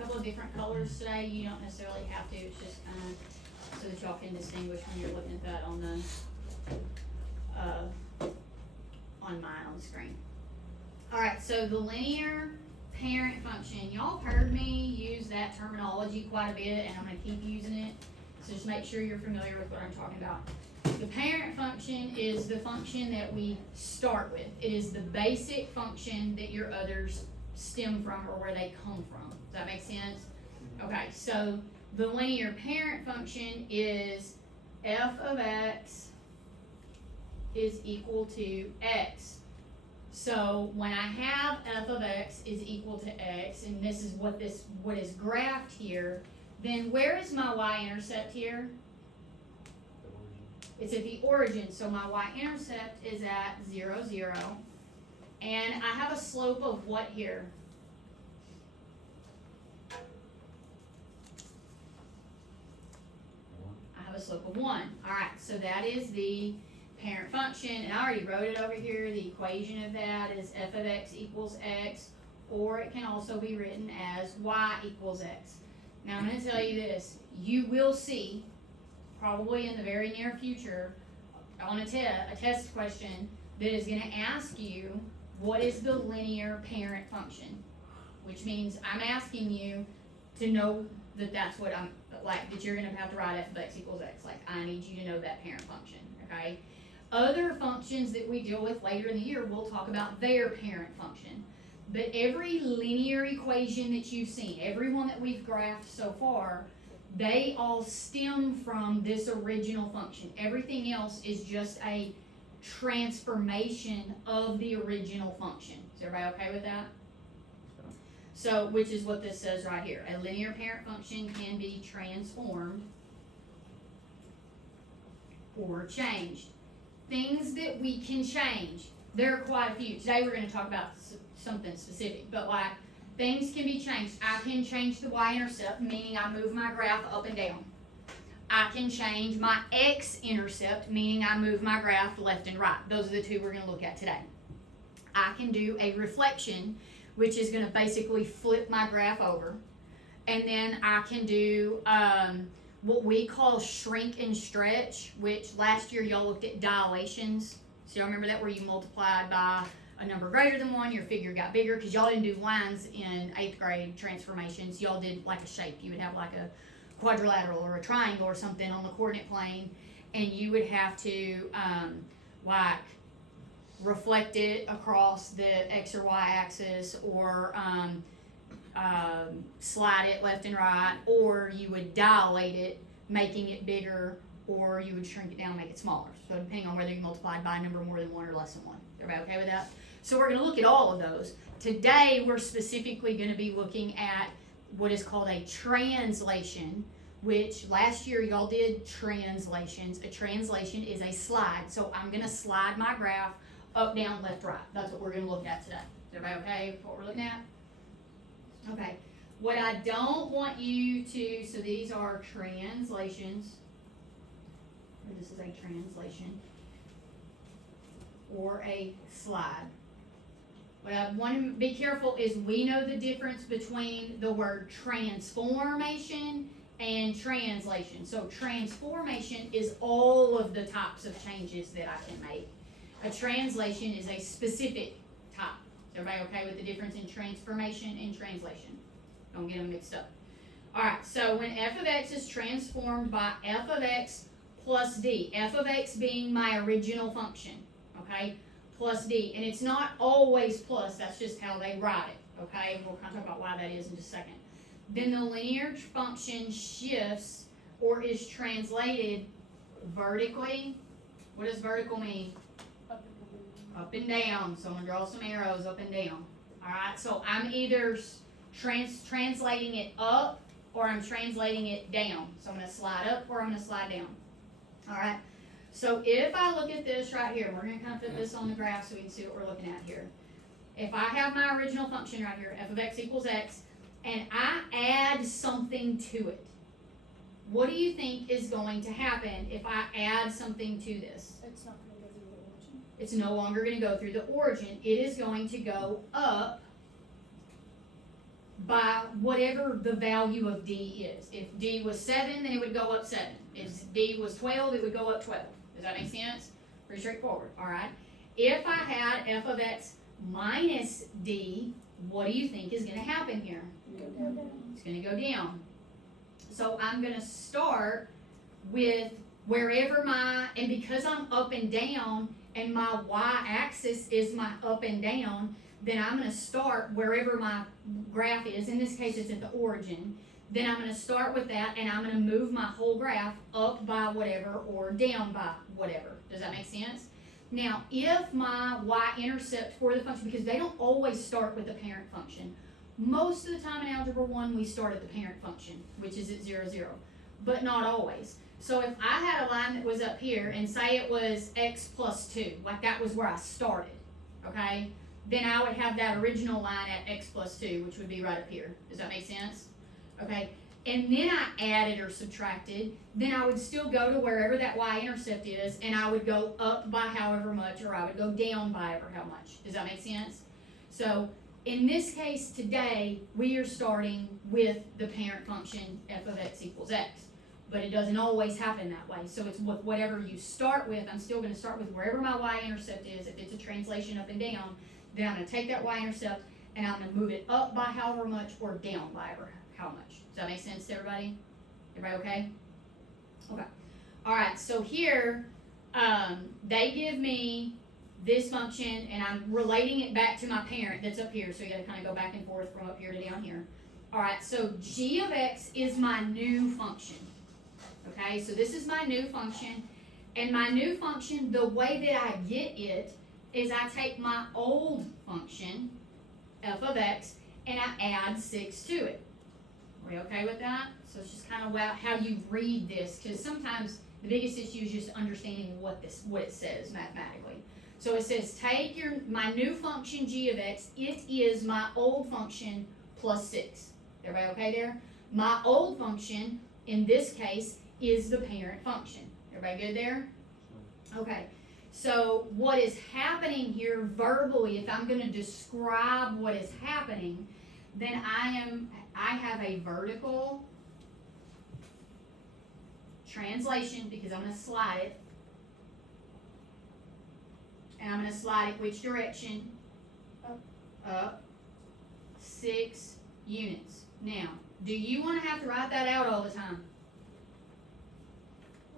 couple of different colors today. You don't necessarily have to, it's just kind of so that y'all can distinguish when you're looking at that on mine on the screen. Alright, so the linear parent function, y'all have heard me use that terminology quite a bit, and I'm going to keep using it, so just make sure you're familiar with what I'm talking about. The parent function is the function that we start with. It is the basic function that your others stem from, or where they come from. Does that make sense? Okay, so the linear parent function is f of x is equal to x. So when I have f of x is equal to x, and this is what is graphed here, then where is my y-intercept here? It's at the origin, so my y-intercept is at 0, 0. And I have a slope of what here? I have a slope of 1. Alright, so that is the parent function, and I already wrote it over here. The equation of that is f of x equals x, or it can also be written as y equals x. Now I'm going to tell you this, you will see, probably in the very near future, on a test question that is going to ask you, what is the linear parent function? Which means I'm asking you to know that that's what I'm, like, that you're going to have to write f of x equals x. Like, I need you to know that parent function, okay? Other functions that we deal with later in the year, we'll talk about their parent function. But every linear equation that you've seen, every one that we've graphed so far, they all stem from this original function. Everything else is just a transformation of the original function. Is everybody okay with that? So, which is what this says right here. A linear parent function can be transformed or changed. Things that we can change, there are quite a few. Today we're going to talk about something specific, but like, things can be changed. I can change the y-intercept, meaning I move my graph up and down. I can change my x-intercept, meaning I move my graph left and right. Those are the two we're going to look at today. I can do a reflection, which is going to basically flip my graph over. And then I can do what we call shrink and stretch, which last year y'all looked at dilations. So y'all remember that, where you multiplied by a number greater than 1, your figure got bigger, because y'all didn't do lines in 8th grade transformations. Y'all did like a shape. You would have like a quadrilateral or a triangle or something on the coordinate plane, and you would have to like reflect it across the x or y axis, or slide it left and right, or you would dilate it, making it bigger, or you would shrink it down and make it smaller. So depending on whether you multiplied by a number more than 1 or less than 1. Everybody okay with that? So we're going to look at all of those. Today we're specifically going to be looking at what is called a translation, which last year y'all did translations. A translation is a slide. So I'm going to slide my graph up, down, left, right. That's what we're going to look at today. Is everybody okay with what we're looking at? Okay. What I don't want you to, so these are translations, or this is a translation, or a slide. What I want to be careful is we know the difference between the word transformation and translation. So transformation is all of the types of changes that I can make. A translation is a specific type. Is everybody okay with the difference in transformation and translation? Don't get them mixed up. Alright, so when f of x is transformed by f of x plus d, f of x being my original function, okay, plus d, and it's not always plus, that's just how they write it, okay? We'll kind of talk about why that is in just a second. Then the linear function shifts or is translated vertically. What does vertical mean? Up and down. So I'm going to draw some arrows up and down. Alright, so I'm either translating it up or I'm translating it down. So I'm going to slide up or I'm going to slide down. Alright, so if I look at this right here, we're going to kind of put this on the graph so we can see what we're looking at here. If I have my original function right here, f of x equals x, and I add something to it, what do you think is going to happen if I add something to this? It's not going to go through the origin. It's no longer going to go through the origin. It is going to go up by whatever the value of D is. If D was 7, then it would go up 7. If D was 12, it would go up 12. Does that make sense? Pretty straightforward, all right? If I had f of x minus D, what do you think is going to happen here? Go down. It's going to go down. So I'm going to start with wherever and because I'm up and down, and my y-axis is my up and down, then I'm going to start wherever my graph is. In this case, it's at the origin. Then I'm going to start with that, and I'm going to move my whole graph up by whatever or down by whatever. Does that make sense? Now, if my y-intercept for the function, because they don't always start with the parent function. Most of the time in Algebra 1, we start at the parent function, which is at 0, 0. But not always. So if I had a line that was up here, and say it was x plus 2, like that was where I started, okay? Then I would have that original line at x plus 2, which would be right up here. Does that make sense? Okay, and then I added or subtracted, then I would still go to wherever that y-intercept is, and I would go up by however much, or I would go down by ever how much. Does that make sense? So, in this case today, we are starting with the parent function f of x equals x. But it doesn't always happen that way. So it's with whatever you start with, I'm still going to start with wherever my y-intercept is. If it's a translation up and down, then I'm going to take that y-intercept and I'm going to move it up by however much or down by ever how much. Does that make sense to everybody? Everybody okay? Okay. All right, so here they give me this function, and I'm relating it back to my parent that's up here. So you got to kind of go back and forth from up here to down here. All right, so g of x is my new function. Okay, so this is my new function, and my new function, the way that I get it is I take my old function, f of x, and I add 6 to it. Are we okay with that? So it's just kind of how you read this, because sometimes the biggest issue is just understanding what it says mathematically. So it says take my new function g of x, it is my old function plus 6. Everybody okay there? My old function, in this case, is the parent function. Everybody good there? Okay. So what is happening here verbally, if I'm going to describe what is happening, then I have a vertical translation, because I'm going to slide it. And I'm going to slide it which direction? Up 6 units. Now, do you want to have to write that out all the time?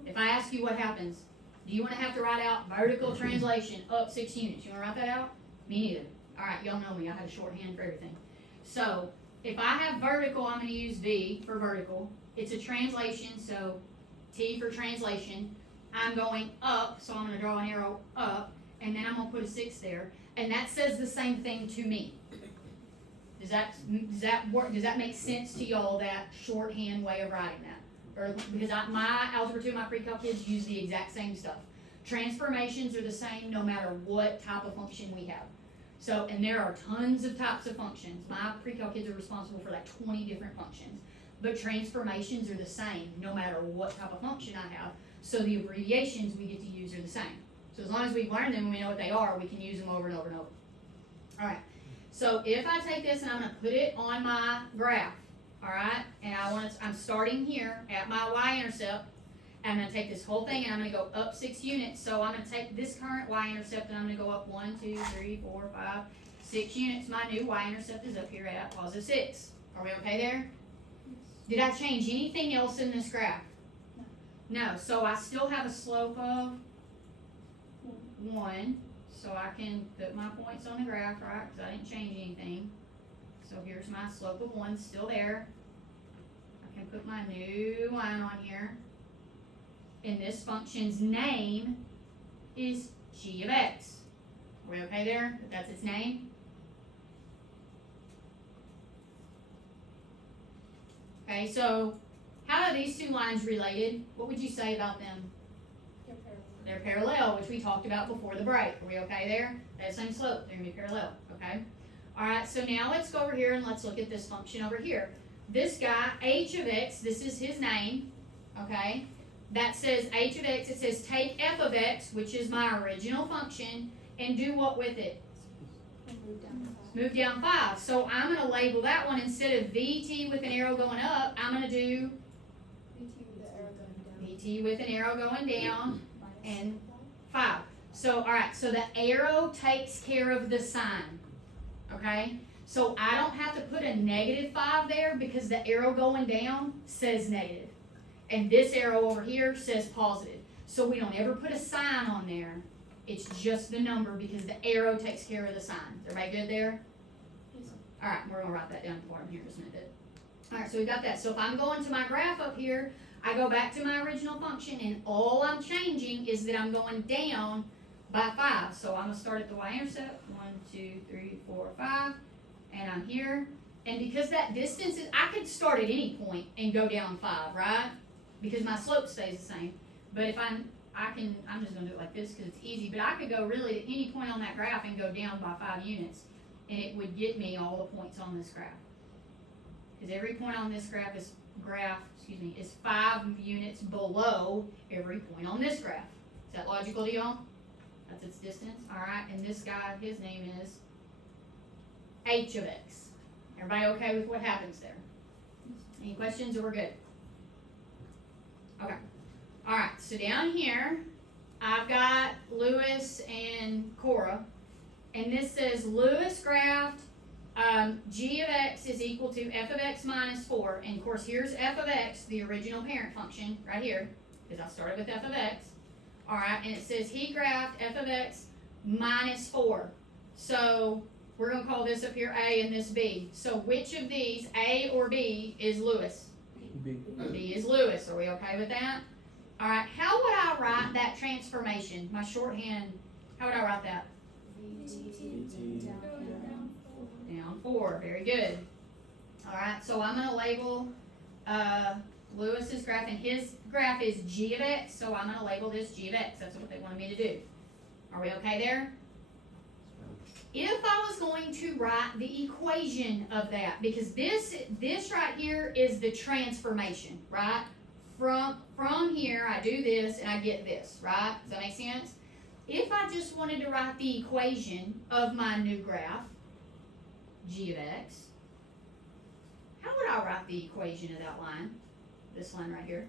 If I ask you what happens, do you want to have to write out vertical translation up 6 units? You want to write that out? Me neither. All right, y'all know me. I have a shorthand for everything. So if I have vertical, I'm going to use V for vertical. It's a translation, so T for translation. I'm going up, so I'm going to draw an arrow up, and then I'm going to put a 6 there. And that says the same thing to me. Does that work? Does that make sense to y'all, that shorthand way of writing that? Or because my Algebra 2 and my pre-calc kids use the exact same stuff. Transformations are the same no matter what type of function we have. So, and there are tons of types of functions. My pre-calc kids are responsible for like 20 different functions. But transformations are the same no matter what type of function I have. So the abbreviations we get to use are the same. So as long as we've learned them and we know what they are, we can use them over and over and over. All right. So if I take this and I'm going to put it on my graph, all right, and I'm starting here at my y-intercept, and I'm going to take this whole thing and I'm going to go up 6 units. So I'm going to take this current y-intercept and I'm going to go up 1, 2, 3, 4, 5, 6 units. My new y-intercept is up here at positive 6. Are we okay there? Did I change anything else in this graph? No. So I still have a slope of 1. So I can put my points on the graph, right? Because I didn't change anything. So here's my slope of 1, still there. I can put my new line on here. And this function's name is g of x. Are we okay there? That's its name? Okay, so how are these 2 lines related? What would you say about them? They're parallel, which we talked about before the break. Are we okay there? That same slope, they're going to be parallel, okay? All right, so now let's go over here and let's look at this function over here. This guy, h of x, this is his name, okay? That says h of x, it says take f of x, which is my original function, and do what with it? And move down to 5. move down 5. So I'm gonna label that one, instead of VT with an arrow going up, I'm gonna do VT with the arrow going down. VT with an arrow going down, Minus and 5. So, alright, so the arrow takes care of the sign, okay? So I don't have to put a -5 there because the arrow going down says negative. And this arrow over here says positive. So we don't ever put a sign on there. It's just the number because the arrow takes care of the sign. Is everybody good there? Yes. Alright, we're gonna write that down for him here in just a minute. Alright, so we got that. So if I'm going to my graph up here, I go back to my original function and all I'm changing is that I'm going down by 5. So I'm gonna start at the y-intercept. 1, 2, 3, 4, 5. And I'm here. And because that distance is, I could start at any point and go down 5, right? Because my slope stays the same. But if I'm just gonna do it like this because it's easy, but I could go really to any point on that graph and go down by 5 units, and it would get me all the points on this graph. Because every point on this graph is 5 units below every point on this graph. Is that logical to y'all? That's its distance. Alright, and this guy, his name is h of x. Everybody okay with what happens there? Any questions or we're good? Okay. Alright, so down here, I've got Lewis and Cora, and this says Lewis graphed g of x is equal to f of x minus 4, and of course here's f of x, the original parent function, right here, because I started with f of x. Alright, and it says he graphed f of x minus 4. So, we're going to call this up here A and this B. So, which of these, A or B, is Lewis? B. B is Lewis. Are we okay with that? Alright, how would I write that transformation? My shorthand, how would I write that? VT down 4. Down 4. Very good. Alright, so I'm going to label Lewis's graph, and his graph is g of x, so I'm going to label this g of x. That's what they wanted me to do. Are we okay there? If I was going to write the equation of that, because this right here is the transformation, right? From here, I do this and I get this, right? Does that make sense? If I just wanted to write the equation of my new graph, g of x, how would I write the equation of that line? This line right here.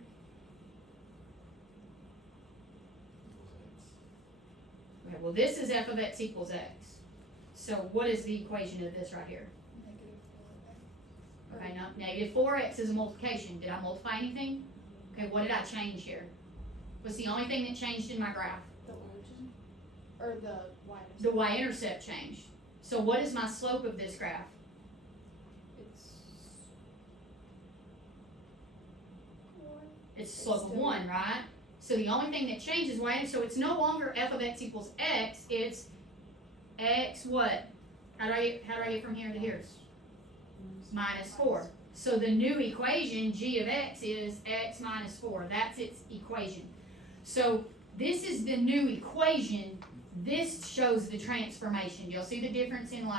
Okay, well this is f of x equals x. So what is the equation of this right here? Okay, no, negative 4x is a multiplication. Did I multiply anything? Okay, what did I change here? What's the only thing that changed in my graph? The origin? Or the y-intercept? The y-intercept changed. So what is my slope of this graph? It's the slope of 1, right? So the only thing that changes, so it's no longer f of x equals x, it's x what? How do I get from here to here? Minus 4. So the new equation, g of x, is x minus 4. That's its equation. So this is the new equation. This shows the transformation. You'll see the difference in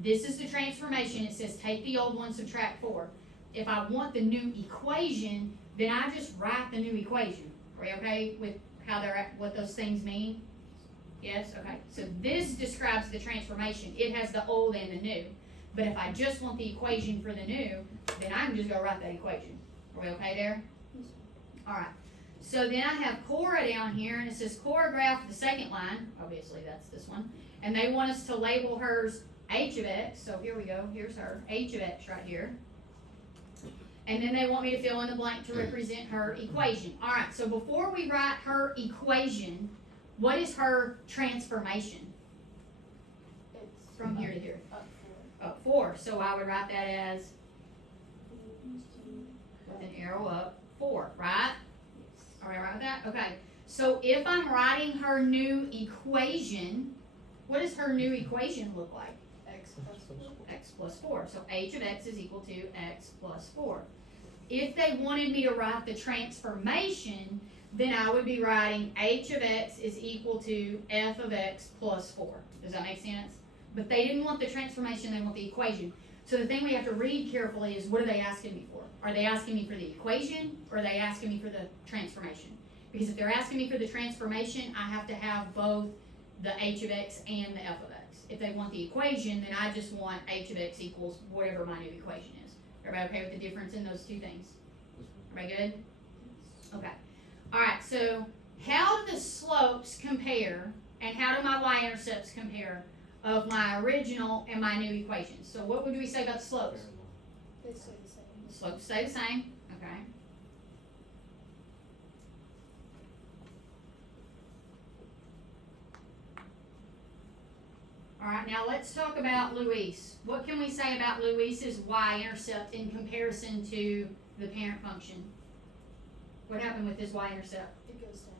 this is the transformation. It says take the old one, subtract 4. If I want the new equation, then I just write the new equation. Are we okay with how what those things mean? Yes? Okay. So this describes the transformation. It has the old and the new. But if I just want the equation for the new, then I can just go write that equation. Are we okay there? Alright. So then I have Cora down here, and it says Cora graph the second line. Obviously that's this one. And they want us to label hers h of x. So here we go. Here's her. H of x right here. And then they want me to fill in the blank to represent her equation. Alright, so before we write her equation, what is her transformation? It's From here to here. Up up 4. So I would write that as 4. with an arrow up 4, right? Are we right with that? Okay. So if I'm writing her new equation, what does her new equation look like? X plus 4. X plus 4. So h of x is equal to x plus 4. If they wanted me to write the transformation, then I would be writing h of x is equal to f of x plus 4. Does that make sense? But they didn't want the transformation, they want the equation. So the thing we have to read carefully is, what are they asking me for? Are they asking me for the equation, or are they asking me for the transformation? Because if they're asking me for the transformation, I have to have both the h of x and the f of x. x. If they want the equation, then I just want h of x equals whatever my new equation is. Everybody okay with the difference in those two things? Everybody good? Okay. Alright, so how do the slopes compare, and how do my y-intercepts compare of my original and my new equations? So what would we say about the slopes? They stay the same. The slopes stay the same, okay. Alright, now let's talk about Luis. What can we say about Luis's y-intercept in comparison to the parent function? What happened with his y-intercept? It goes down.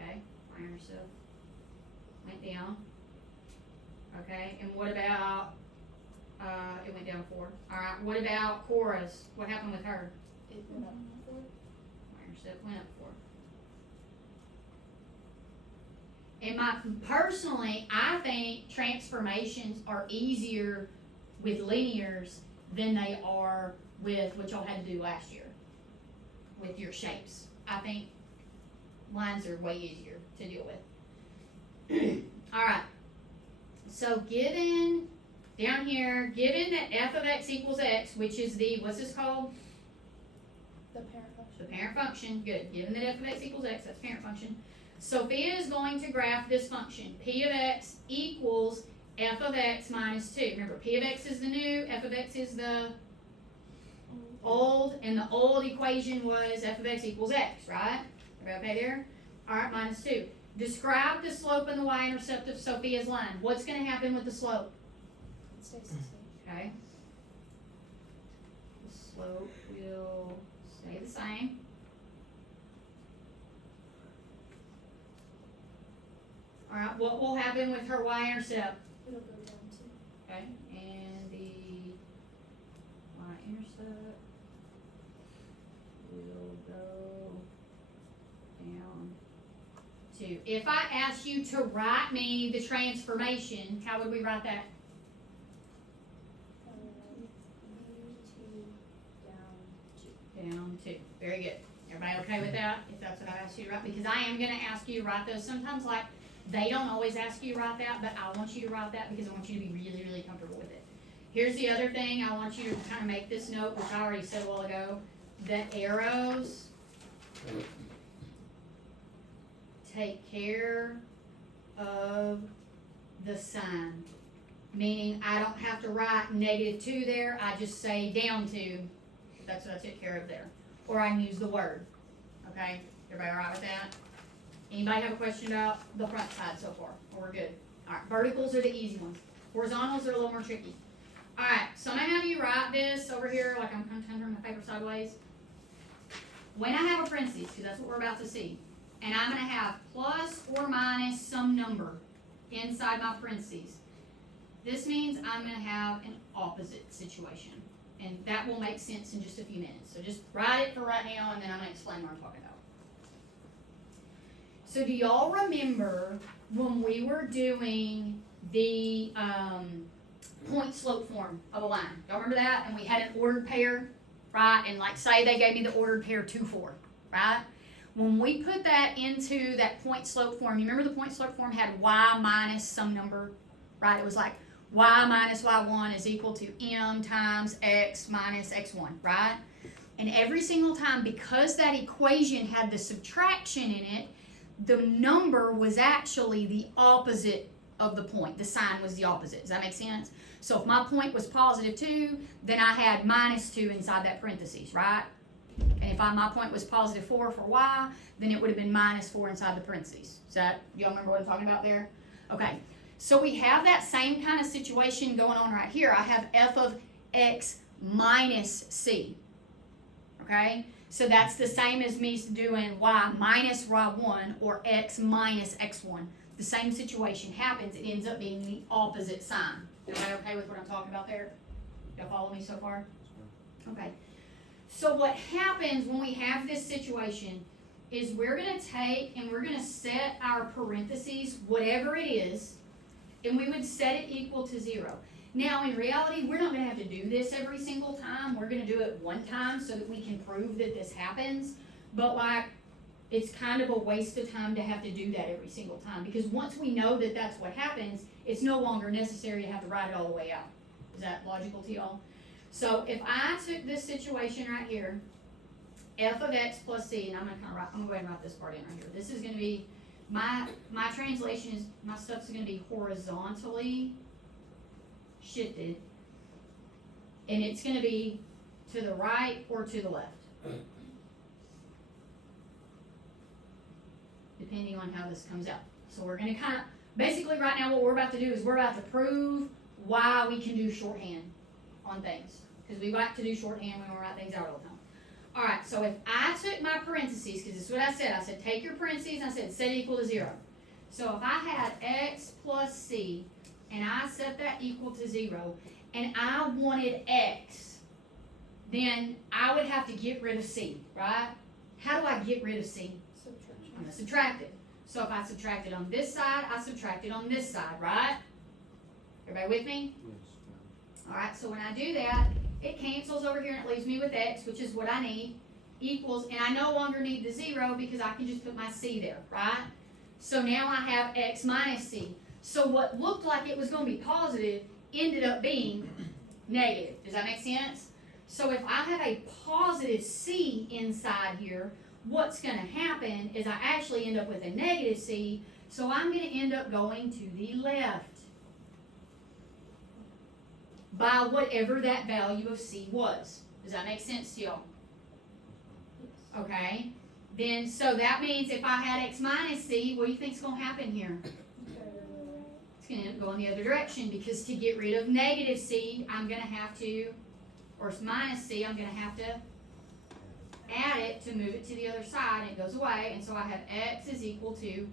Okay, y-intercept went down. Okay, and what about, it went down 4. Alright, what about Cora's? What happened with her? It went up 4. Y-intercept went up 4. And personally, I think transformations are easier with linears than they are with what y'all had to do last year with your shapes. I think lines are way easier to deal with. Alright, so given, down here, given that f of x equals x, which is the, what's this called? The parent function. The parent function, good. Given that f of x equals x, that's parent function. Sophia is going to graph this function. P of x equals f of x minus 2. Remember, P of x is the new, f of x is the old, and the old equation was f of x equals x, right? Everybody okay there? Alright, minus 2. Describe the slope and the y-intercept of Sophia's line. What's going to happen with the slope? It stays the same. Okay. The slope will stay the same. Alright, what will happen with her y-intercept? It'll go down too. Okay, and the y-intercept will go down to, if I asked you to write me the transformation, how would we write that? U2 down 2. Down 2. Very good. Everybody okay with that? If that's what I asked you to write? Because I am going to ask you to write those. Sometimes, like, they don't always ask you to write that, but I want you to write that because I want you to be really, really comfortable with it. Here's the other thing. I want you to kind of make this note, which I already said a while ago. The arrows take care of the sign. Meaning I don't have to write -2 there. I just say down 2. That's what I took care of there. Or I can use the word. Okay? Everybody alright with that? Anybody have a question about the front side so far? Or we're good? Alright, verticals are the easy ones. Horizontals are a little more tricky. Alright, so I'm going to have you write this over here, like I'm kind of turning my paper sideways. When I have a parentheses, because that's what we're about to see, and I'm going to have plus or minus some number inside my parentheses, this means I'm going to have an opposite situation. And that will make sense in just a few minutes. So just write it for right now, and then I'm going to explain what I'm talking about. So do y'all remember when we were doing the point slope form of a line? Y'all remember that? And we had an ordered pair, right? And like say they gave me the ordered pair 2, 4, right? When we put that into that point slope form, you remember the point slope form had y minus some number, right? It was like y minus y1 is equal to m times x minus x1, right? And every single time, because that equation had the subtraction in it, the number was actually the opposite of the point. The sign was the opposite. Does that make sense? So if my point was positive 2, then I had minus 2 inside that parentheses, right? And if my point was positive 4 for y, then it would have been minus 4 inside the parentheses. Is that, y'all remember what I'm talking about there? Okay. So we have that same kind of situation going on right here. I have f of x minus c. Okay? So that's the same as me doing y minus y1 or x minus x1. The same situation happens. It ends up being the opposite sign. Everybody okay with what I'm talking about there? Y'all follow me so far? Okay. So what happens when we have this situation is we're going to take and we're going to set our parentheses, whatever it is, and we would set it equal to 0. Now, in reality, we're not going to have to do this every single time. We're going to do it one time so that we can prove that this happens. But like, it's kind of a waste of time to have to do that every single time, because once we know that that's what happens, it's no longer necessary to have to write it all the way out. Is that logical to y'all? So if I took this situation right here, f of x plus c, and I'm gonna go ahead and write this part in right here. This is gonna be, my translation is, my stuff's gonna be horizontally shifted, and it's gonna be to the right or to the left, depending on how this comes out. So we're gonna kind of, basically right now what we're about to do is we're about to prove why we can do shorthand on things, because we like to do shorthand when we write things out all the time. Alright, so if I took my parentheses, because this is what I said take your parentheses, and I said set it equal to 0. So if I had x plus c, and I set that equal to 0, and I wanted x, then I would have to get rid of c, right? How do I get rid of c? Subtraction. I'm going to subtract it. So if I subtract it on this side, I subtract it on this side, right? Everybody with me? Yes. Alright, so when I do that, it cancels over here and it leaves me with x, which is what I need, equals, and I no longer need the 0 because I can just put my c there, right? So now I have x minus c. So what looked like it was going to be positive ended up being negative. Does that make sense? So if I have a positive c inside here, what's going to happen is I actually end up with a negative c, so I'm going to end up going to the left by whatever that value of c was. Does that make sense to y'all? Yes. Okay. Then, so that means if I had x minus c, what do you think is going to happen here? It's going to end up going the other direction, because to get rid of negative c, I'm going to have to, or minus c, I'm going to have to add it to move it to the other side, and it goes away, and so I have x is equal to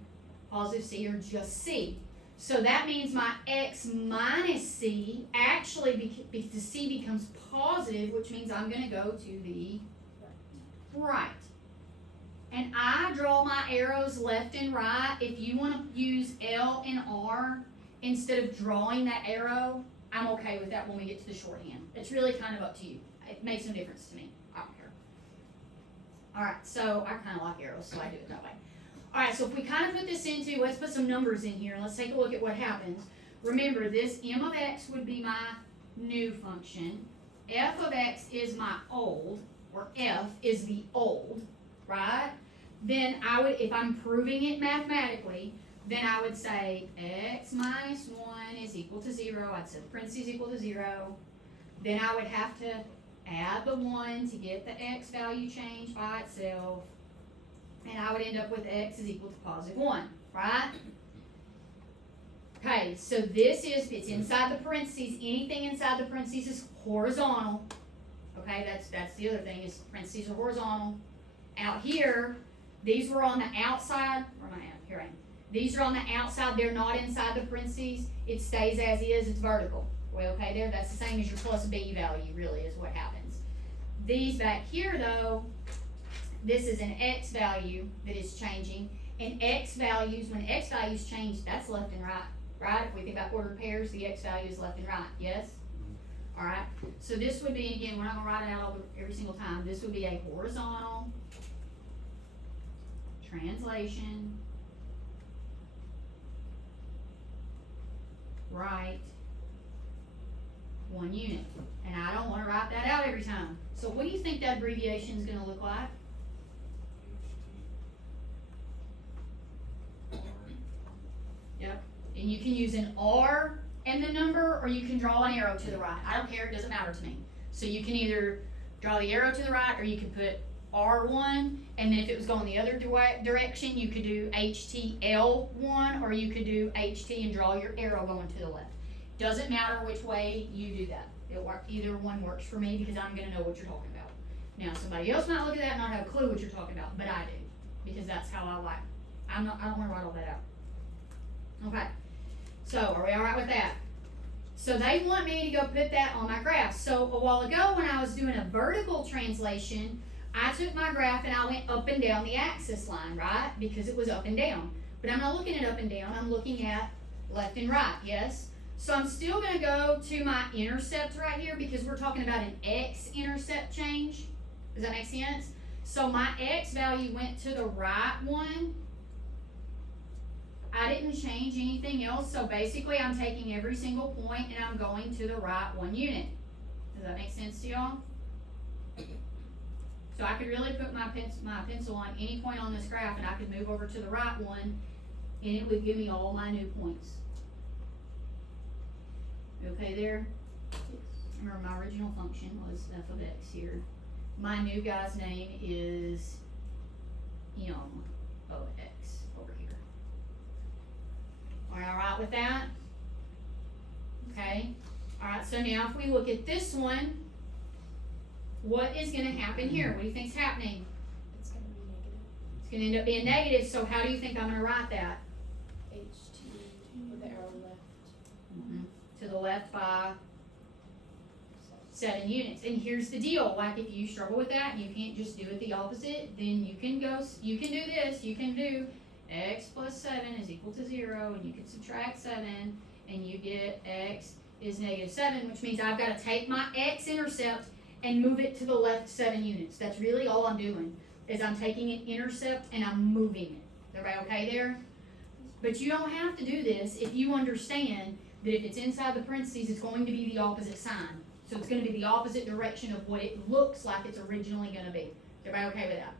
positive c, or just c. So that means my x minus c actually, because c becomes positive, which means I'm going to go to the right. And I draw my arrows left and right. If you want to use L and R instead of drawing that arrow, I'm okay with that when we get to the shorthand. It's really kind of up to you. It makes no difference to me. I don't care. Alright, so I kind of like arrows, so I do it that way. Alright, so if we kind of put this into, let's put some numbers in here, and let's take a look at what happens. Remember, this m of x would be my new function. F of x is my old, or f is the old, right? Then I would, if I'm proving it mathematically, then I would say x minus 1 is equal to 0. I'd set the parentheses equal to 0. Then I would have to add the 1 to get the x value changed by itself. And I would end up with x is equal to positive 1, right? Okay, so this is, it's inside the parentheses. Anything inside the parentheses is horizontal. Okay, that's the other thing, is parentheses are horizontal. Out here, these were on the outside. Where am I at? Here I am. These are on the outside. They're not inside the parentheses. It stays as is. It's vertical. Well, okay, there. That's the same as your plus b value, really, is what happens. These back here, though, this is an x value that is changing. And x values, when x values change, that's left and right, right? If we think about ordered pairs, the x value is left and right, yes? All right, so this would be, again, we're not going to write it out every single time. This would be a horizontal translation, right, 1 unit. And I don't want to write that out every time. So what do you think that abbreviation is going to look like? Yep. And you can use an R and the number, or you can draw an arrow to the right. I don't care, it doesn't matter to me. So you can either draw the arrow to the right, or you can put R1, and then if it was going the other direction, you could do HTL1, or you could do HT and draw your arrow going to the left. Doesn't matter which way you do that. Either one works for me, because I'm going to know what you're talking about. Now, somebody else might look at that and not have a clue what you're talking about, but I do, because that's how I like. I don't want to write all that out. Okay, so are we all right with that? So they want me to go put that on my graph. So a while ago, when I was doing a vertical translation, I took my graph and I went up and down the axis line, right? Because it was up and down. But I'm not looking at up and down, I'm looking at left and right, yes? So I'm still going to go to my intercept right here, because we're talking about an x-intercept change. Does that make sense? So my x value went to the right one. I didn't change anything else, so basically I'm taking every single point and I'm going to the right 1 unit. Does that make sense to y'all? So I could really put my pencil on any point on this graph and I could move over to the right one and it would give me all my new points. Okay there? Remember my original function was f of x here. My new guy's name is yum of x over here. Alright with that? Okay. Alright, so now if we look at this one, what is going to happen here? What do you think's happening? It's gonna be negative. It's going to end up being negative, so how do you think I'm going to write that? HT with the arrow left. To the left by 7 units. And here's the deal, like if you struggle with that and you can't just do it the opposite, then you can do this, you can do x plus 7 is equal to 0, and you can subtract 7, and you get x is negative 7, which means I've got to take my x-intercept and move it to the left 7 units. That's really all I'm doing, is I'm taking an intercept and I'm moving it. Everybody okay there? But you don't have to do this if you understand that if it's inside the parentheses, it's going to be the opposite sign. So it's going to be the opposite direction of what it looks like it's originally going to be. Everybody okay with that?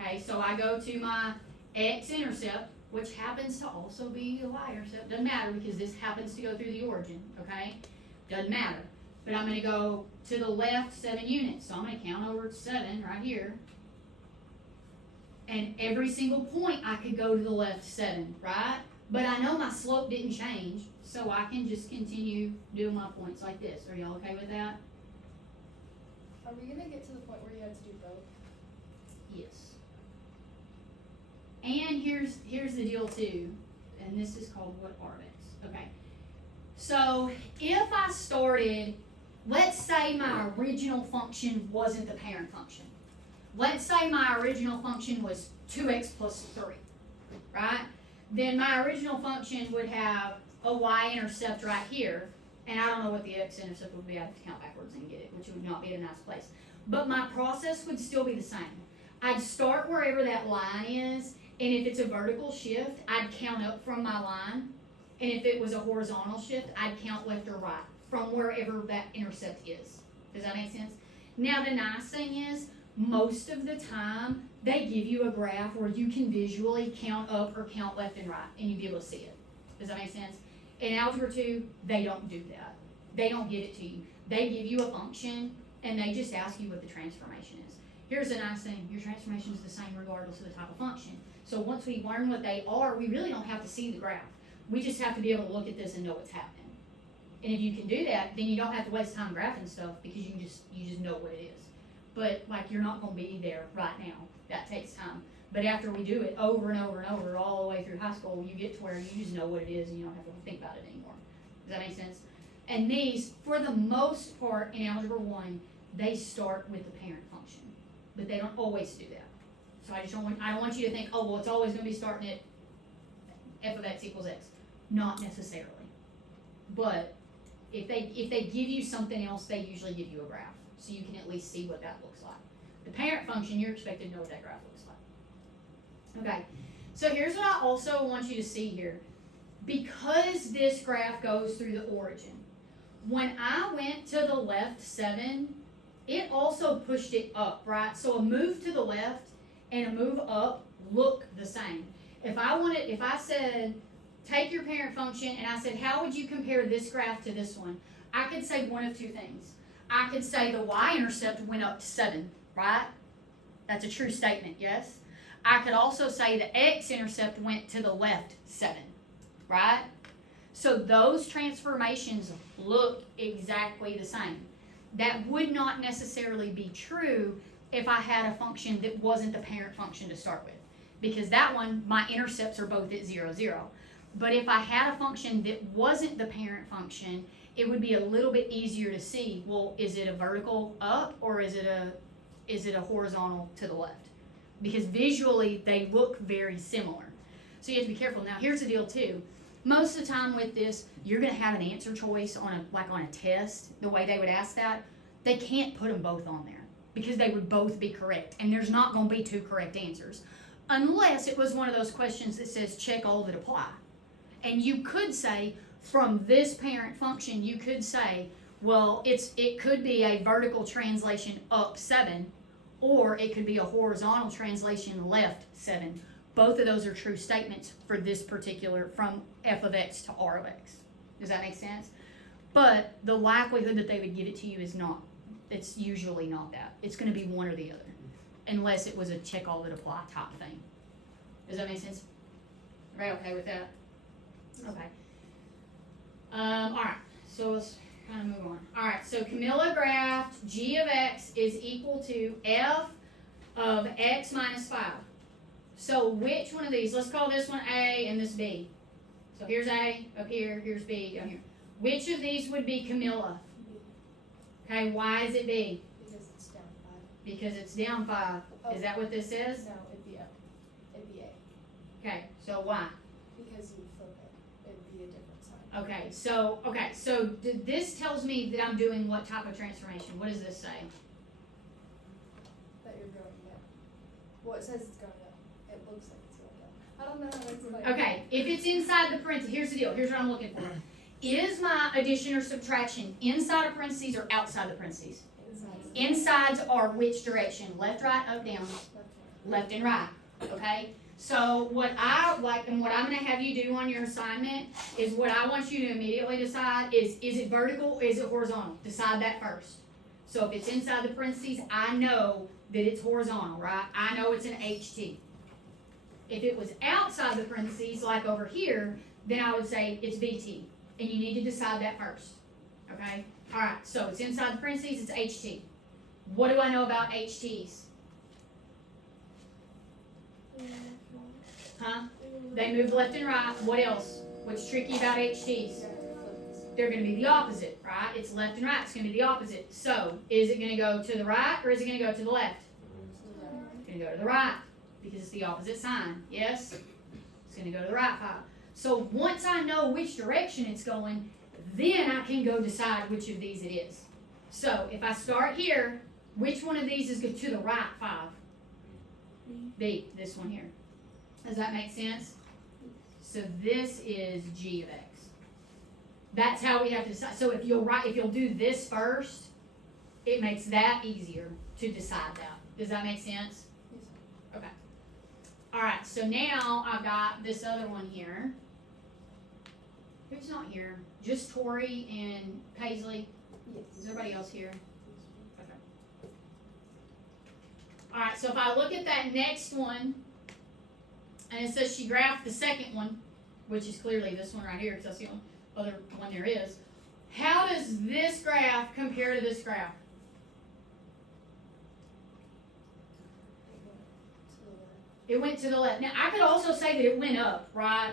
Okay, so I go to my x-intercept, which happens to also be the y-intercept. Doesn't matter because this happens to go through the origin, okay? Doesn't matter. But I'm going to go to the left 7 units. So I'm going to count over 7 right here. And every single point I could go to the left 7, right? But I know my slope didn't change, so I can just continue doing my points like this. Are y'all okay with that? Are we gonna get to the point where you have to do both? Yes. And here's the deal too, and this is called what artifacts. Okay. So if I started, let's say my original function wasn't the parent function. Let's say my original function was 2x plus 3, right? Then my original function would have a y-intercept right here, and I don't know what the x-intercept would be. I have to count backwards and get it, which would not be a nice place. But my process would still be the same. I'd start wherever that line is, and if it's a vertical shift, I'd count up from my line, and if it was a horizontal shift, I'd count left or right from wherever that intercept is. Does that make sense? Now the nice thing is, most of the time, they give you a graph where you can visually count up or count left and right, and you'll be able to see it. Does that make sense? In Algebra 2, they don't do that. They don't give it to you. They give you a function, and they just ask you what the transformation is. Here's the nice thing. Your transformation is the same regardless of the type of function. So once we learn what they are, we really don't have to see the graph. We just have to be able to look at this and know what's happening. And if you can do that, then you don't have to waste time graphing stuff because you just know what it is. But like you're not going to be there right now. That takes time. But after we do it over and over and over all the way through high school, you get to where you just know what it is and you don't have to think about it anymore. Does that make sense? And these, for the most part in Algebra 1, they start with the parent function. But they don't always do that. So I don't want you to think, oh, well, it's always going to be starting at f of x equals x. Not necessarily. But if they give you something else, they usually give you a graph. So you can at least see what that looks like. The parent function, you're expected to know what that graph looks like. Okay, so here's what I also want you to see here. Because this graph goes through the origin, when I went to the left 7, it also pushed it up, right? So a move to the left and a move up look the same. If I said, take your parent function, and I said, how would you compare this graph to this one? I could say one of two things. I could say the y-intercept went up to 7, right? That's a true statement, yes? I could also say the x-intercept went to the left 7, right? So those transformations look exactly the same. That would not necessarily be true if I had a function that wasn't the parent function to start with. Because that one, my intercepts are both at 0, 0. But if I had a function that wasn't the parent function, it would be a little bit easier to see, well, is it a vertical up or is it a horizontal to the left? Because visually they look very similar. So you have to be careful. Now here's the deal too. Most of the time with this, you're going to have an answer choice on a test, the way they would ask that. They can't put them both on there because they would both be correct, and there's not going to be two correct answers. Unless it was one of those questions that says check all that apply. And you could say, from this parent function, you could say, well, it could be a vertical translation up 7, or it could be a horizontal translation left 7. Both of those are true statements for this particular, from f of x to r of x. Does that make sense? But the likelihood that they would give it to you is not. It's usually not that. It's going to be one or the other, unless it was a check all that apply type thing. Does that make sense? Everybody okay with that? Okay. All right. So let's kind of move on. All right. So Camilla graphed g of x is equal to f of x minus 5. So which one of these? Let's call this one A and this B. So here's A up here. Here's B down here. Which of these would be Camilla? Okay. Why is it B? Because it's down 5. Because it's down 5. Oh. Is that what this is? No, it'd be up. It'd be A. Okay. So why? Because you flip it. It'd be a different sign. Okay, so this tells me that I'm doing what type of transformation? What does this say? That you're going down. Well, it says it's going up. It looks like it's going down. I don't know how that's like. Okay, if it's inside the parentheses, here's the deal. Here's what I'm looking for. Is my addition or subtraction inside of parentheses or outside the parentheses? Inside. Insides are which direction? Left, right, up, down, left and right. Okay? So what I like and what I'm going to have you do on your assignment is what I want you to immediately decide is it vertical or is it horizontal? Decide that first. So if it's inside the parentheses, I know that it's horizontal, right? I know it's an HT. If it was outside the parentheses, like over here, then I would say it's VT. And you need to decide that first. Okay? All right, so it's inside the parentheses, it's HT. What do I know about HTs? Huh? They move left and right. What else? What's tricky about HTs? They're going to be the opposite, right? It's left and right. It's going to be the opposite. So, is it going to go to the right or is it going to go to the left? It's going to go to the right because it's the opposite sign. Yes? It's going to go to the right file. So, once I know which direction it's going, then I can go decide which of these it is. So, if I start here, which one of these is to the right 5? B, this one here. Does that make sense? So this is g of x. That's how we have to decide. So if you'll do this first, it makes that easier to decide that. Does that make sense? Okay. All right. So now I've got this other one here. Who's not here? Just Tori and Paisley. Yes. Is everybody else here? Okay. All right. So if I look at that next one. And it says she graphed the second one, which is clearly this one right here, because that's the only other one there is. How does this graph compare to this graph? It went to the left. Now, I could also say that it went up, right?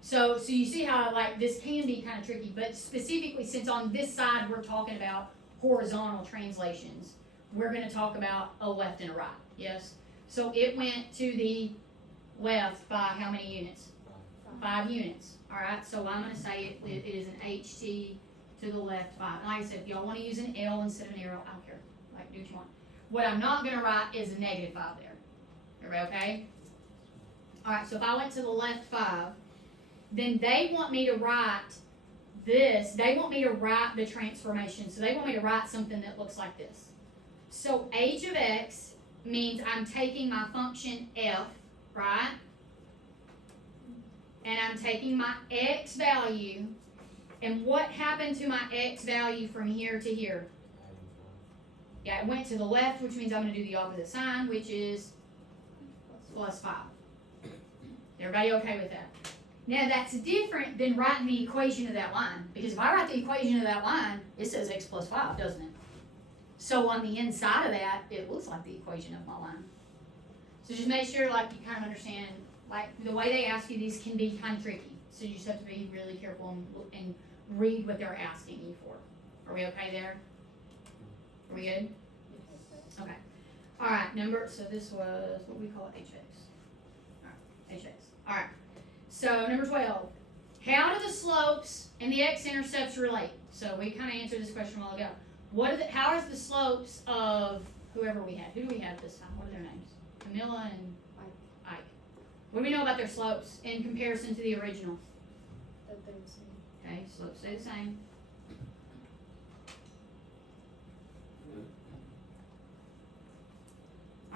So you see how, like, this can be kind of tricky, but specifically since on this side we're talking about horizontal translations, we're going to talk about a left and a right, yes? So it went to the left by how many units? 5 units. All right, so I'm going to say it is an HT to the left 5. And like I said, if y'all want to use an L instead of an arrow, I don't care. Like, do what you want. What I'm not going to write is a negative 5 there. Everybody okay? All right, so if I went to the left 5, then they want me to write this. They want me to write the transformation. So they want me to write something that looks like this. So h of x means I'm taking my function f, right? And I'm taking my x value. And what happened to my x value from here to here? Yeah, it went to the left, which means I'm going to do the opposite sign, which is plus 5. Everybody okay with that? Now, that's different than writing the equation of that line. Because if I write the equation of that line, it says x plus 5, doesn't it? So on the inside of that, it looks like the equation of my line. So just make sure, like, you kind of understand, like, the way they ask you these can be kind of tricky. So you just have to be really careful and read what they're asking you for. Are we okay there? Are we good? Okay. All right, so this was, what we call it, HX. All right, HX. All right. So number 12. How do the slopes and the x-intercepts relate? So we kind of answered this question a while ago. How is the slopes of whoever we had? Who do we have this time? What are their names? Camilla and Ike. What do we know about their slopes in comparison to the original? That they were saying. Okay, slopes stay the same.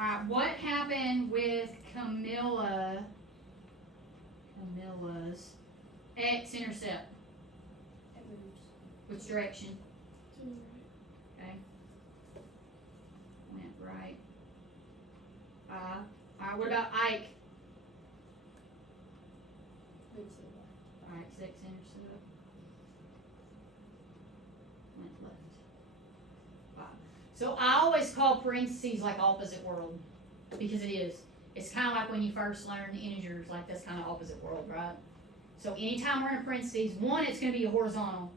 Alright, what happened with Camilla's x-intercept? It moves. Which direction? To the right. Okay. Went right. Alright, what about Ike? Moves to the left. Alright, x-intercept. Went left. 5. So I always call parentheses like opposite world, because it is. It's kind of like when you first learn integers, like that's kind of opposite world, right? So anytime we're in a parentheses, one, it's going to be a horizontal,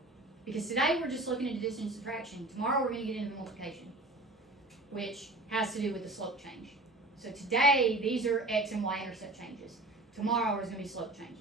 because today we're just looking at addition and subtraction. Tomorrow we're going to get into the multiplication, which has to do with the slope change. So today, these are x and y intercept changes. Tomorrow is going to be slope changes.